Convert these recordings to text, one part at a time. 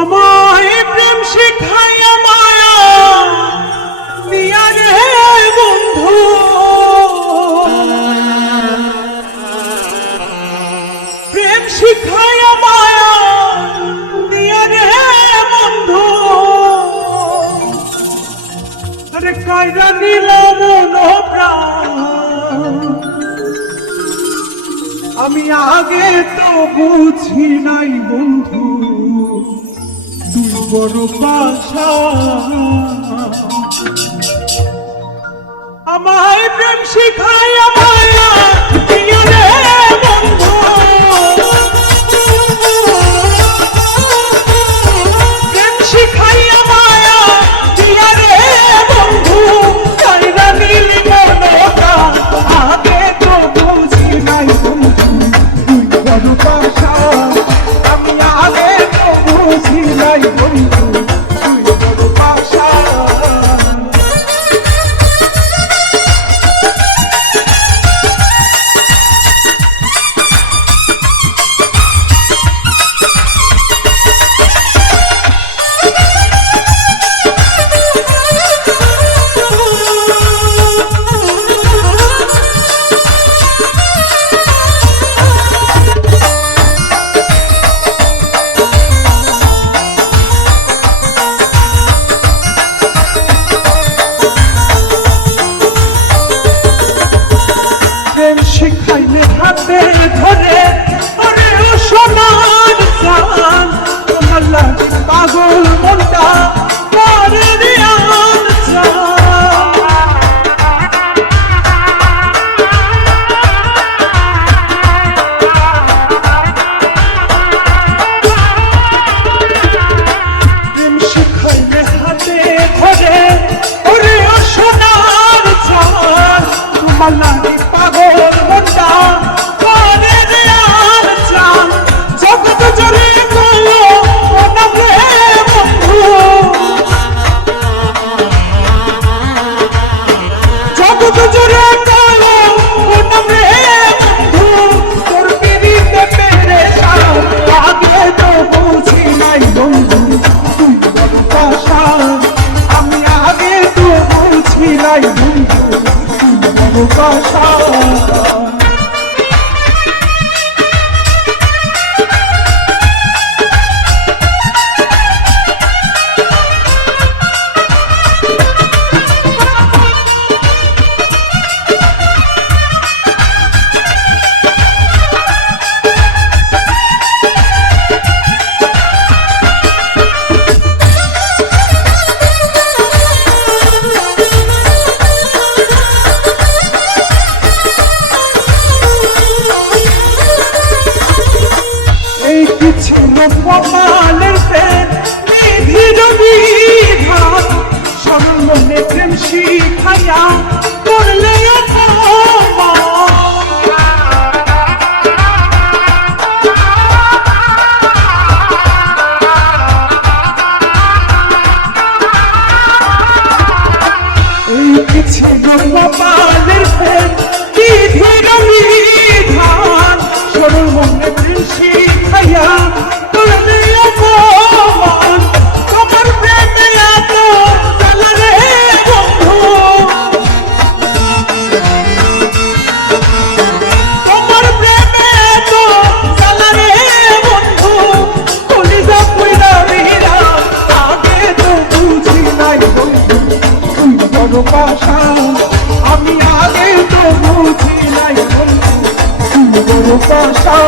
আমায় প্রেম শিখাইয়া মায়া দিয়া রে বন্ধু, প্রেম শিখাইয়া মায়া দিয়া রে বন্ধু, আরে কায়রা নিল মন প্রাণ। আমি আগে তো বুঝি নাই বন্ধু তুই বড় পাশা, আমায় প্রেম শিখাইয়া মায়া দিয়া রে বন্ধু, প্রেম শিখাইয়া মায়া দিয়া রে বন্ধু, কায়রা নীলি মন প্রাণ। আগে তো বুঝি নাই বন্ধু তুই বড় পাশা, আমি আগে তো বুঝি নাই বন্ধু তুই বড় পাশা। শিখাইলে হাতে ধরে ওরে ও সোনার চাঁদ, তোমার লাগে পাগল মনটা করে রিয়ার চাঁদ। প্রেম শিখাইলে হাতে ধরে ওরে ও সোনার চাঁদ, তোমার লাগে পাগল মনটা করে রিয়ার চাঁদ। জগৎ জুড়ে বলো ও নাম রে বন্ধু, জগৎ জুড়ে বলো ও নাম রে বন্ধু, তোর পিরিতে পেরেশান। আগে তো বুঝি নাই বন্ধু তুই বড় পাশা, আমি আগে তো বুঝি নাই বন্ধু তুই বড় পাশা। কপালের প্রেম নিধির বিধান, সরল মনে প্রেম শিখাইয়া করলে এই কিছু কপালের প্রেম নিধির বিধান, সরল মনে প্রেম শিখাইয়া করলে অপমান। তোমার প্রেমে এত জ্বালা রে বন্ধু, তোমার প্রেমে এত জ্বালা রে বন্ধু, কলিজা পুইরা বিরা। আগে তো বুঝি নাই বন্ধু তুই বড় পাশা, আমি আগে তো বুঝি নাই বন্ধু তুই বড় পাশা।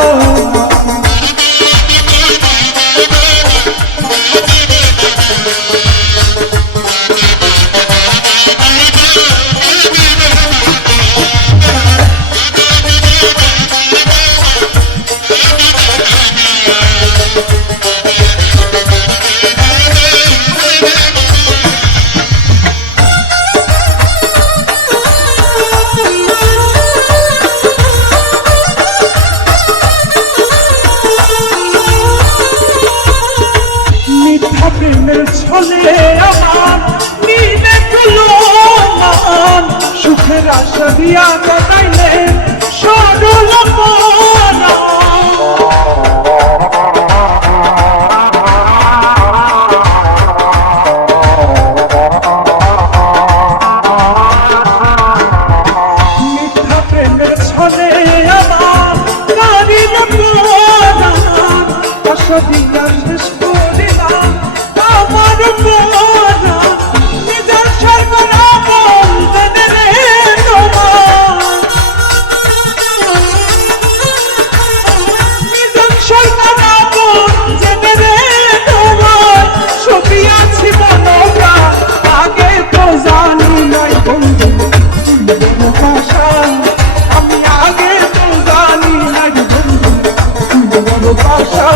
প্রেমের ছলে আমার নিলে তুলো মান, সুখের আশা দিয়া কাটাইলে সরল মন। সদিয়া শেষ করিলাম আমার পরা নিজের সর্বনাম জেনে রে তোমার নিজের সর্বনাম জেনে রে তোমার ছবি আছি মনোরা আগে তো জানি নাই বন্ধু তুমি ভাষা আমি আগে তো জানি নাই বন্ধু তুমি ভাষা